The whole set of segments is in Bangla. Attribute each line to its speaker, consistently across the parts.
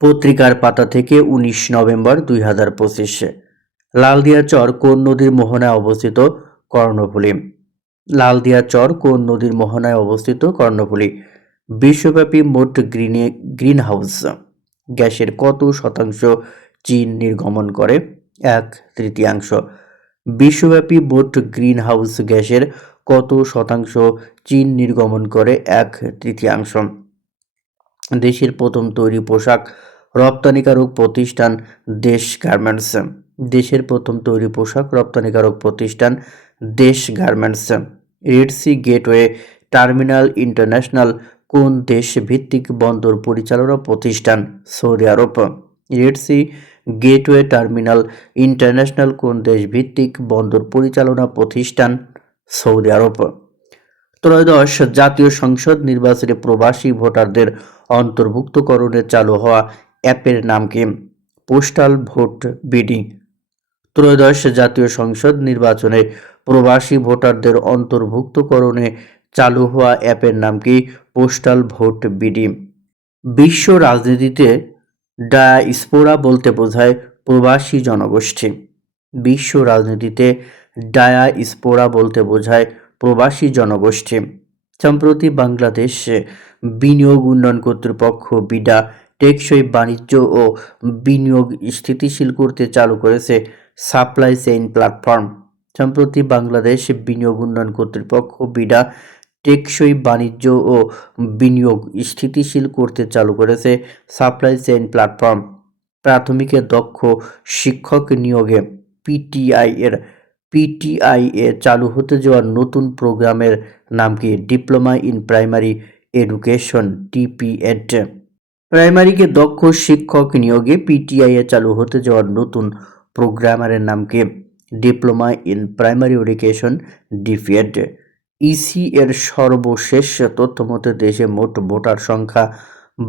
Speaker 1: পত্রিকার পাতা থেকে উনিশ নভেম্বর দুই হাজার পঁচিশে। লালদিয়া চর কোন নদীর মোহনায় অবস্থিত? কর্ণফুলী। লালদিয়া চর কোন নদীর মোহনায় অবস্থিত? কর্ণফুলী। বিশ্বব্যাপী মোট গ্রিনে গ্রিন হাউস গ্যাসের কত শতাংশ চীন নির্গমন করে? এক তৃতীয়াংশ। বিশ্বব্যাপী মোট গ্রিন হাউস গ্যাসের কত শতাংশ চীন নির্গমন করে? এক তৃতীয়াংশ। দেশের প্রথম তৈরি পোশাক রপ্তানিকারক প্রতিষ্ঠান দেশ গার্মেন্টস। দেশের প্রথম তৈরি পোশাক রপ্তানিকারক প্রতিষ্ঠান দেশ garments. Red sea gateway terminal international কোন দেশ ভিত্তিক বন্দর পরিচালনা প্রতিষ্ঠান? সৌদি আরব। Red sea gateway terminal international কোন দেশ ভিত্তিক বন্দর পরিচালনা প্রতিষ্ঠান? সৌদি আরব। ত্রয়োদশ জাতীয় সংসদ নির্বাচনে প্রবাসী ভোটারদের অন্তর্ভুক্তকরণে চালু হওয়া অ্যাপের নাম কি পোস্টাল ভোট বিডিং। ত্রয়োদশ জাতীয় সংসদ নির্বাচনে প্রবাসী ভোটারদের অন্তর্ভুক্তকরণে চালু হওয়া অ্যাপের নাম কি পোস্টাল ভোট বিডি। বিশ্ব রাজনীতিতে ডায়াস্পোরা বলতে বোঝায় প্রবাসী জনগোষ্ঠী। বিশ্ব রাজনীতিতে ডায়াস্পোরা বলতে বোঝায় প্রবাসী জনগোষ্ঠী। সম্প্রতি বাংলাদেশে বিনিয়োগ উন্নয়ন কর্তৃপক্ষ বিডা টেকসই বাণিজ্য ও বিনিয়োগ স্থিতিশীল করতে চালু করেছে সাপ্লাই চেইন প্ল্যাটফর্ম। সম্প্রতি বাংলাদেশ বিনিয়োগ উন্নয়ন কর্তৃপক্ষ বিডা টেকসই বাণিজ্য ও বিনিয়োগ স্থিতিশীল করতে চালু করেছে সাপ্লাই চেইন প্ল্যাটফর্ম। প্রাথমিকে দক্ষ শিক্ষক নিয়োগে পিটিআই এর পিটিআই এ চালু হতে যাওয়া নতুন প্রোগ্রামের নাম কি ডিপ্লোমা ইন প্রাইমারি এডুকেশন টিপিএড প্রাইমারিকে দক্ষ শিক্ষক নিয়োগে পিটিআই এ চালু হতে যাওয়া নতুন প্রোগ্রামারের নাম কি diploma in primary education DPEd EC এর সর্বশেষ তথ্য মতে দেশে মোট ভোটার সংখ্যা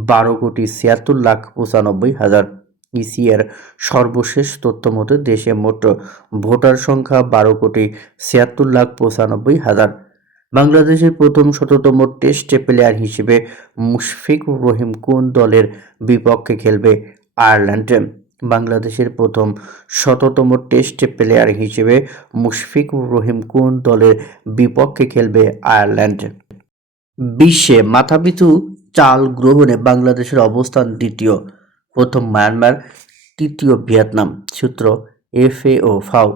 Speaker 1: বারো কোটি ছিয়াত্তর লাখ পঁচানব্বই হাজার। ইসি এর সর্বশেষ তথ্য মতে, দেশে মোট ভোটার সংখ্যা বারো কোটি ছিয়াত্তর লাখ পঁচানব্বই হাজার। বাংলাদেশের প্রথম শততম টেস্ট প্লেয়ার হিসেবে মুশফিকুর রহিম কোন দলের বিপক্ষে খেলবে আয়ারল্যান্ডে? বাংলাদেশের প্রথম শততম টেস্ট প্লেয়ার হিসেবে মুশফিকুর রহিম কোন দলের বিপক্ষে খেলবে আয়ারল্যান্ড? বিশ্বে মাথাপিছু চাল গ্রহণে বাংলাদেশের অবস্থান দ্বিতীয়। প্রথম মায়ানমার, তৃতীয় ভিয়েতনাম সূত্র এফএও ফাও।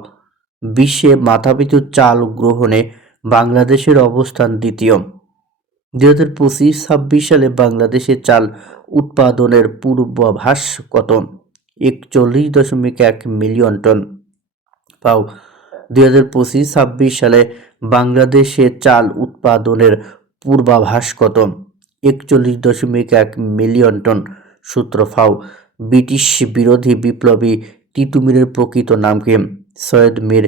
Speaker 1: বিশ্বে মাথাপিছু চাল গ্রহণে বাংলাদেশের অবস্থান দ্বিতীয়। দুই হাজার পঁচিশ, ছাব্বিশ সালে বাংলাদেশে চাল উৎপাদনের পূর্বাভাস কত? একচল্লিশ দশমিক এক মিলিয়ন টন। পাও দুই হাজার পঁচিশ, ছাব্বিশ সালে বাংলাদেশে চাল উৎপাদনের পূর্বাভাস কত? একচল্লিশ দশমিক এক মিলিয়ন টন। সূত্র ফাও। ব্রিটিশ বিরোধী বিপ্লবী তিতুমিরের প্রকৃত নামকে সৈয়দ মীর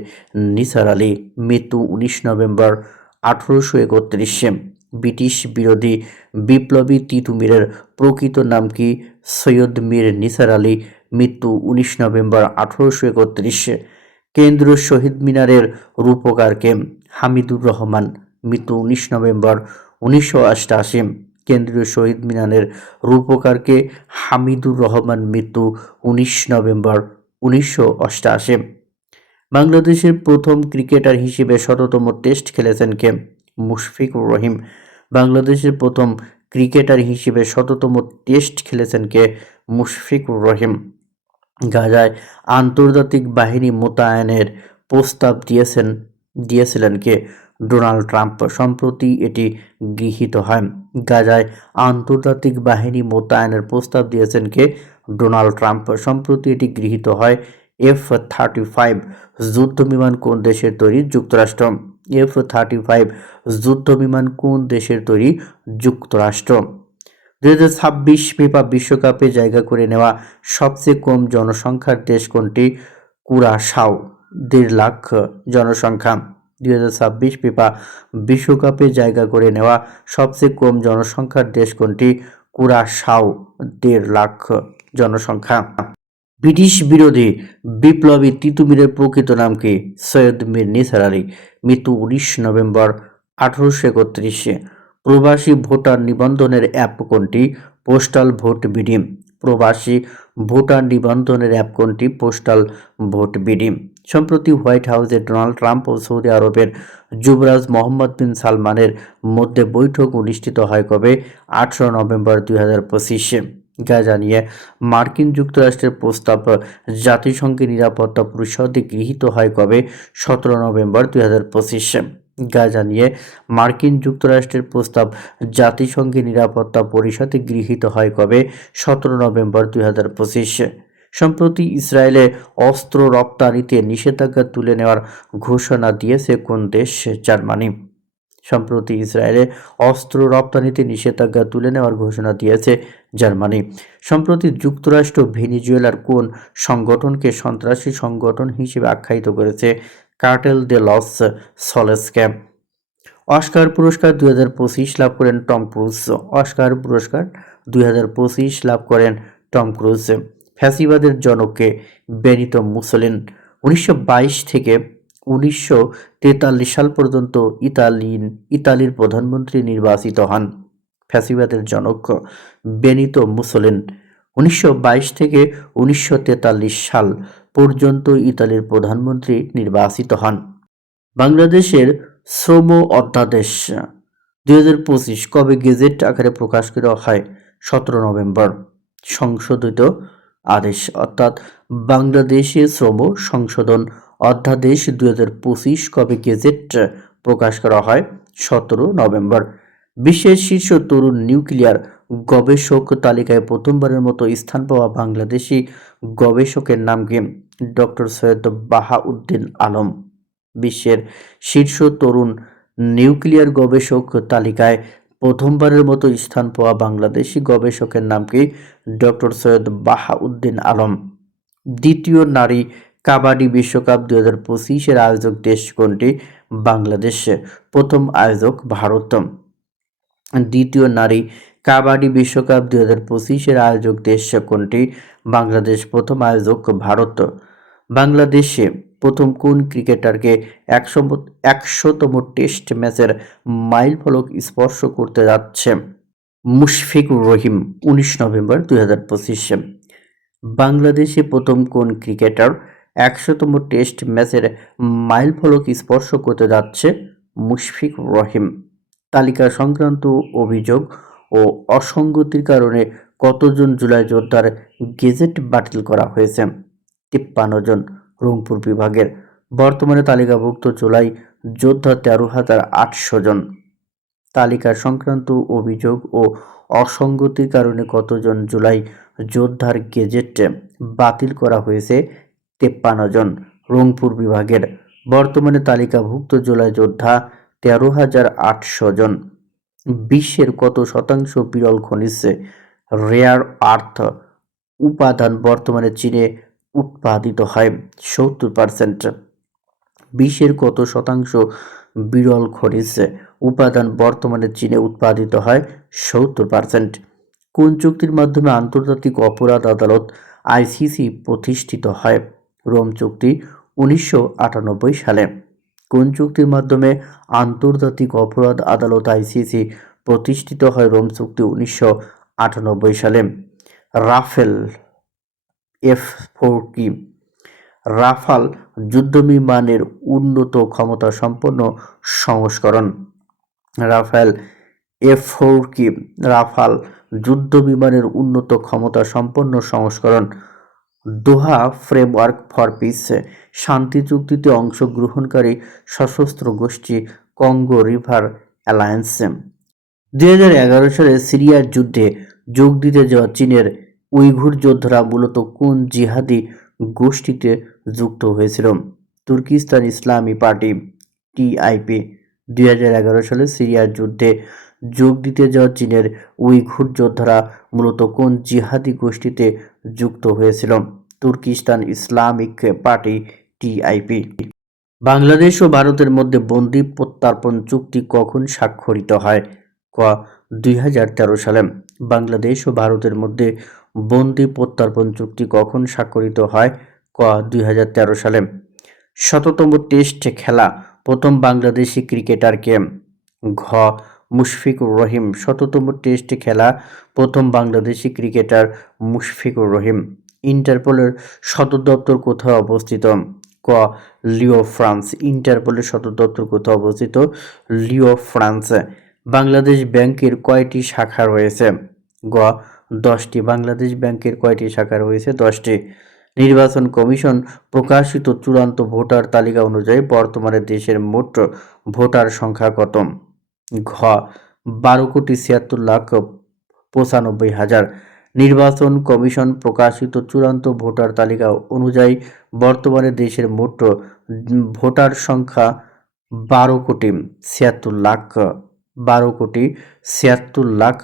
Speaker 1: নিসার আলী, মৃত্যু উনিশ নভেম্বর আঠারোশো একত্রিশে। ব্রিটিশ বিরোধী বিপ্লবী তিতুমিরের প্রকৃত নাম কি? সৈয়দ মীর নিসার আলী, মৃত্যু উনিশ নভেম্বর আঠারোশো একত্রিশে। কেন্দ্রীয় শহীদ মিনারের রূপকারকে হামিদুর রহমান, মৃত্যু উনিশ নভেম্বর উনিশশো অষ্টাশি। কেন্দ্রীয় শহীদ মিনারের রূপকারকে হামিদুর রহমান মৃত্যু উনিশ নভেম্বর উনিশশো অষ্টাশি। বাংলাদেশের প্রথম ক্রিকেটার হিসেবে শততম টেস্ট খেলেছেন কে? মুশফিকুর রহিম। বাংলাদেশের প্রথম ক্রিকেটার হিসেবে শততম টেস্ট খেলেছেন কে? মুশফিকুর রহিম। গাজায় আন্তর্জাতিক বাহিনী মোতায়েনের প্রস্তাব দিয়েছেন, দিয়েছিলেন কে? ডোনাল্ড ট্রাম্প সম্প্রতি এটি গৃহীত হয়। গাজায় আন্তর্জাতিক বাহিনী মোতায়েনের প্রস্তাব দিয়েছেন কে? ডোনাল্ড ট্রাম্প সম্প্রতি এটি গৃহীত হয় এফ থার্টি ফাইভ যুদ্ধ বিমান কোন দেশের তৈরি? যুক্তরাষ্ট্র। এফ থার্টি ফাইভ যুদ্ধ বিমান কোন দেশের তৈরি? যুক্তরাষ্ট্র। দু হাজার ছাব্বিশ ফিফা বিশ্বকাপে জায়গা করে নেওয়া সবচেয়ে কম জনসংখ্যার দেশ কোনটি? কুরাশাও দেড় লাখ জনসংখ্যা। দুই হাজার ছাব্বিশ ফিফা বিশ্বকাপে জায়গা করে নেওয়া সবচেয়ে কম জনসংখ্যার দেশ কোনটি? কুরাশাও দেড় লাখ জনসংখ্যা। ব্রিটিশ বিরোধী বিপ্লবী তিতুমিরের প্রকৃত নাম কি? সৈয়দ মীর নিসার আলী মৃত্যু উনিশ নভেম্বর আঠারোশো একত্রিশে। প্রবাসী ভোটার নিবন্ধনের অ্যাপ কোনটি? Postal vote BD. প্রবাসী ভোটার নিবন্ধনের অ্যাপ কোনটি? Postal vote BD. সম্প্রতি হোয়াইট হাউসে ডোনাল্ড ট্রাম্প ও সৌদি আরবের যুবরাজ মোহাম্মদ বিন সালমানের মধ্যে বৈঠক অনুষ্ঠিত হয় কবে? আঠারো নভেম্বর দুই হাজার পঁচিশে। যা জানিয়ে মার্কিন যুক্তরাষ্ট্রের প্রস্তাব, জাতিসংঘের নিরাপত্তা পরিষদে গৃহীত হয় কবে? সতেরো নভেম্বর দুই হাজার পঁচিশে। যা জানিয়ে মার্কিন যুক্তরাষ্ট্রের প্রস্তাব, জাতিসংঘের নিরাপত্তা পরিষদে গৃহীত হয় কবে? সতেরো নভেম্বর দুই হাজার পঁচিশে। সম্প্রতি ইসরায়েলে অস্ত্র রপ্তানিতে নিষেধাজ্ঞা তুলে নেওয়ার ঘোষণা দিয়েছে কোন দেশ? জার্মানি। সম্প্রতি ইসরায়েলে অস্ত্র রপ্তানিতে নিষেধাজ্ঞা তুলে নেওয়ার ঘোষণা দিয়েছে জার্মানি। সম্প্রতি যুক্তরাষ্ট্র ভেনিজুয়েলার কোন সংগঠনকে সন্ত্রাসী সংগঠন হিসেবে আখ্যায়িত করেছে? Cartel de los Soles camp Oscar পুরস্কার দুই হাজার পঁচিশ লাভ করেন টম ক্রুজ। অস্কার পুরস্কার দুই হাজার পঁচিশ লাভ করেন টম ক্রুজ। ফ্যাসিবাদের জনককে বেনিতো মুসলিন উনিশশো বাইশ থেকে উনিশশো তেতাল্লিশ সাল পর্যন্ত ইতালিন ইতালির প্রধানমন্ত্রী নির্বাচিত হন। ফ্যাসিবাদের জনক বেনিতো মুসলিন উনিশশো বাইশ থেকে উনিশশো তেতাল্লিশ সাল পর্যন্ত ইতালির প্রধানমন্ত্রী নির্বাচিত হন। বাংলাদেশের শ্রম অধ্যাদেশ। দুই হাজার পঁচিশ কবে গেজেট আকারে প্রকাশ করা হয়? সতেরো নভেম্বর। সংশোধিত আদেশ, অর্থাৎ বাংলাদেশে শ্রম সংশোধন অধ্যাদেশ দুই হাজার পঁচিশ কবে গেজেট প্রকাশ করা হয়? সতেরো নভেম্বর। বিশ্বের শীর্ষ তরুণ নিউক্লিয়ার গবেষক তালিকায় প্রথমবারের মতো স্থান পাওয়া বাংলাদেশি গবেষকের নাম কি? ডক্টর সৈয়দ বাহাউদ্দিন আলম। বিশ্বের শীর্ষ তরুণ নিউক্লিয়ার গবেষক তালিকায় প্রথমবারের মতো স্থান পাওয়া বাংলাদেশি গবেষকের নাম কি? ডক্টর সৈয়দ বাহাউদ্দিন আলম। দ্বিতীয় নারী কাবাডি বিশ্বকাপ দু হাজার পঁচিশের আয়োজক দেশ কোনটি? বাংলাদেশ। প্রথম আয়োজক ভারত। দ্বিতীয় নারী কাবাডি বিশ্বকাপ দুই হাজার পঁচিশের আয়োজক দেশ কোনটি? বাংলাদেশ। প্রথম আয়োজক ভারত। বাংলাদেশে প্রথম কোন ক্রিকেটারকে একশো একশোতম টেস্ট ম্যাচের মাইল ফলক স্পর্শ করতে যাচ্ছে? মুশফিকুর রহিম, উনিশ নভেম্বর দুই হাজার পঁচিশে। বাংলাদেশে প্রথম কোন ক্রিকেটার একশোতম টেস্ট ম্যাচের মাইল ফলক স্পর্শ করতে যাচ্ছে? মুশফিক রহিম। তালিকা সংক্রান্ত অভিযোগ ও অসঙ্গতির কারণে কতজন জুলাই যোদ্ধার গেজেট বাতিল করা হয়েছে? তিপ্পান্ন জন। রংপুর বিভাগের বর্তমানে তালিকাভুক্ত জুলাই যোদ্ধা তেরো হাজার আটশো জন। তালিকা সংক্রান্ত অভিযোগ ও অসঙ্গতির কারণে কতজন জুলাই যোদ্ধার গেজেট বাতিল করা হয়েছে তেপ্পান্ন জন। রংপুর বিভাগের বর্তমানে তালিকাভুক্ত জুলাই যোদ্ধা তেরো হাজার আটশো জন। বিশ্বের কত শতাংশ বিরল খনিজ রেয়ার আর্থ উপাদান বর্তমানে চীনে উৎপাদিত হয় সত্তর পার্সেন্ট বিশ্বের কত শতাংশ বিরল খনিজ উপাদান বর্তমানে চীনে উৎপাদিত হয় সত্তর পার্সেন্ট কোন চুক্তির মাধ্যমে আন্তর্জাতিক অপরাধ আদালত আইসিসি প্রতিষ্ঠিত হয়? রোম চুক্তি উনিশশো আটানব্বই সালে। কোন চুক্তির মাধ্যমে আন্তর্জাতিক অপরাধ আদালত আইসিসি প্রতিষ্ঠিত হয়? রোম চুক্তি উনিশশো আটানব্বই সালে। রাফেল এফ ফোর কি? রাফাল যুদ্ধবিমানের উন্নত ক্ষমতা সম্পন্ন সংস্করণ। রাফেল, এফ ফোর কি? রাফাল যুদ্ধবিমানের উন্নত ক্ষমতা সম্পন্ন সংস্করণ। দোহা ফ্রেমওয়ার্ক ফর পিস শান্তি চুক্তিতে অংশগ্রহণকারী সশস্ত্র গোষ্ঠী কঙ্গো রিভার অ্যালায়েন্স এগারো সালে সিরিয়ার যুদ্ধে যোগ দিতে যাওয়া চীনের উইঘুর যোদ্ধারা মূলত কোন জিহাদি গোষ্ঠীতে যুক্ত হয়েছিল? তুর্কিস্তান ইসলামী পার্টি, টিআইপি, দুই হাজার এগারো সালে সিরিয়ার যুদ্ধে যোগ দিতে যাওয়া চীনের উইঘুর যোদ্ধারা মূলত কোন জিহাদি গোষ্ঠীতে যুক্ত হয়েছিল? Turkestan Islamic party, TIP. Bangladesh ও ভারতের মধ্যে বন্দি প্রত্যার্পণ চুক্তি কখন স্বাক্ষরিত হয়? ক, দুই হাজার তেরো সালে। বাংলাদেশ ও ভারতের মধ্যে বন্দি প্রত্যার্পণ চুক্তি কখন স্বাক্ষরিত হয়? ক, দুই হাজার তেরো সালে। শততম টেস্ট খেলা প্রথম বাংলাদেশি ক্রিকেটারকে ঘ, মুশফিকুর রহিম। শততম টেস্টে খেলা প্রথম বাংলাদেশি ক্রিকেটার মুশফিকুর রহিম। ইন্টারপোলের সদর দপ্তর কোথায় অবস্থিত? ক, লিও ফ্রান্স। ইন্টারপোলের সদর দপ্তর কোথায় অবস্থিত? লিও ফ্রান্স। বাংলাদেশ ব্যাংকের কয়টি শাখা রয়েছে? গ দশটি বাংলাদেশ ব্যাংকের কয়টি শাখা রয়েছে? দশটি। নির্বাচন কমিশন প্রকাশিত চূড়ান্ত ভোটার তালিকা অনুযায়ী বর্তমানে দেশের মোট ভোটার সংখ্যা কত? ঘ, বারো কোটি ছিয়াত্তর লাখ পঁচানব্বই হাজার। নির্বাচন কমিশন প্রকাশিত চূড়ান্ত ভোটার তালিকা অনুযায়ী বর্তমানে দেশের মোট ভোটার সংখ্যা বারো কোটি ছিয়াত্তর লাখ, বারো কোটি ছিয়াত্তর লাখ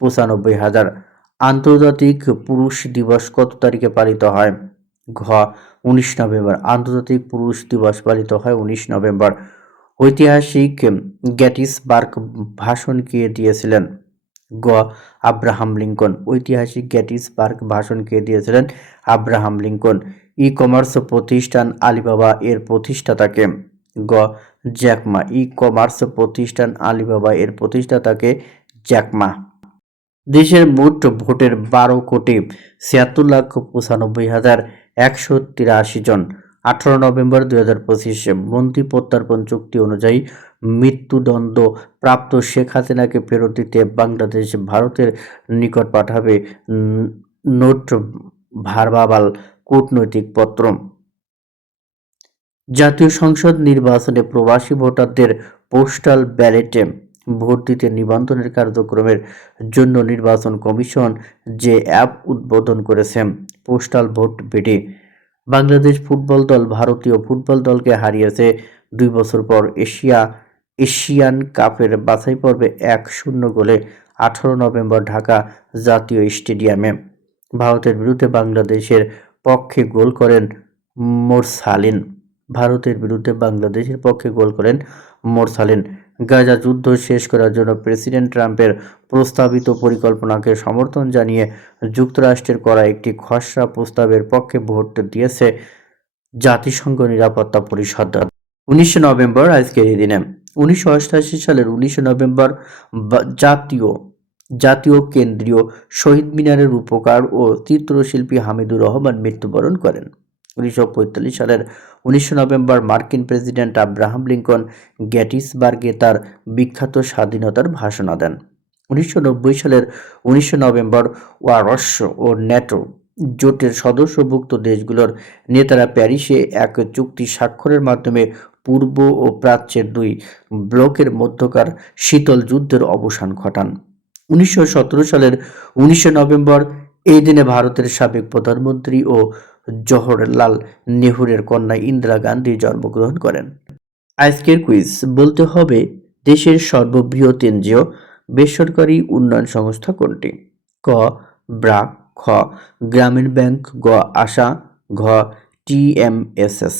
Speaker 1: পঁচানব্বই হাজার আন্তর্জাতিক পুরুষ দিবস কত তারিখে পালিত হয়? ঘ, উনিশ নভেম্বর। আন্তর্জাতিক পুরুষ দিবস পালিত হয় উনিশ নভেম্বর। ঐতিহাসিক গ্যাটিসবার্গ ভাষণ কে দিয়েছিলেন? গ, আব্রাহাম লিঙ্কন। ঐতিহাসিক গ্যাটিসবার্গ ভাষণ কে দিয়েছিলেন? Abraham Lincoln. ই কমার্স প্রতিষ্ঠান আলিবাবা এর প্রতিষ্ঠাতাকে। গ, জ্যাকমা। ই কমার্স প্রতিষ্ঠান আলিবাবা এর প্রতিষ্ঠাতাকে জ্যাকমা। দেশের মোট ভোটের বারো কোটি ছিয়াত্তর লাখ পঁচানব্বই হাজার একশো তিরাশি জন। আঠারো নভেম্বর দুই হাজার পঁচিশে মন্ত্রী প্রত্যর্পণ চুক্তি অনুযায়ী মৃত্যুদণ্ড প্রাপ্ত শেখ হাসিনাকে ফেরত দিতে বাংলাদেশ ভারতের নিকট পাঠাবে নোট ভারবাবাল কূটনৈতিক পত্র। জাতীয় সংসদ নির্বাচনে প্রবাসী ভোটারদের পোস্টাল ব্যালেটে ভোট দিতে নিবন্ধনের কার্যক্রমের জন্য নির্বাচন কমিশন যে অ্যাপ উদ্বোধন করেছে, postal vote BD Bangladesh football দল ভারতীয় ফুটবল দলকে হারিয়েছে দুই বছর পর এশিয়া, এশিয়ান কাপের বাছাই পর্বে এক শূন্য গোলে আঠারো নভেম্বর ঢাকা জাতীয় স্টেডিয়ামে। ভারতের বিরুদ্ধে বাংলাদেশের পক্ষে গোল করেন মোরসালিন। ভারতের বিরুদ্ধে বাংলাদেশের পক্ষে গোল করেন মোরসালিন গাজা যুদ্ধ শেষ করার জন্য প্রেসিডেন্ট ট্রাম্পের প্রস্তাবিত পরিকল্পনাকে সমর্থন জানিয়ে যুক্তরাষ্ট্রের করা একটি খসড়া প্রস্তাবের পক্ষে ভোট দিয়েছে জাতিসংঘ নিরাপত্তা পরিষদ। উনিশে নভেম্বর, আজকের এই দিনে। উনিশশো সালের উনিশে নভেম্বর জাতীয় জাতীয় কেন্দ্রীয় শহীদ মিনারের রূপকার ও চিত্রশিল্পী হামিদুর রহমান মৃত্যুবরণ করেন। উনিশশো পঁয়তাল্লিশ সালের উনিশে নভেম্বর মার্কিন প্রেসিডেন্ট আব্রাহাম লিঙ্কন গ্যাটিসবার্গে তার বিখ্যাত স্বাধীনতার ভাষণ দেন। উনিশশো নব্বই সালের উনিশে নভেম্বর ওয়ারস্য ও ন্যাটো জোটের সদস্যভুক্ত দেশগুলোর নেতারা প্যারিসে এক চুক্তি স্বাক্ষরের মাধ্যমে পূর্ব ও প্রাচ্যের দুই ব্লকের মধ্যকার শীতল যুদ্ধের অবসান ঘটান। উনিশশো সতেরো সালের উনিশে নভেম্বর এই দিনে ভারতের সাবেক প্রধানমন্ত্রী ও জওহরলাল নেহরুর কন্যা ইন্দিরা গান্ধী জন্মগ্রহণ করেন। আজকের কুইজ বলতে হবে, দেশের সর্ববৃহৎ এনজিও বেসরকারি উন্নয়ন সংস্থা কোনটি? ক, ব্রা, খ, গ্রামীণ ব্যাংক, গ, আশা, ঘ টিএমএসএস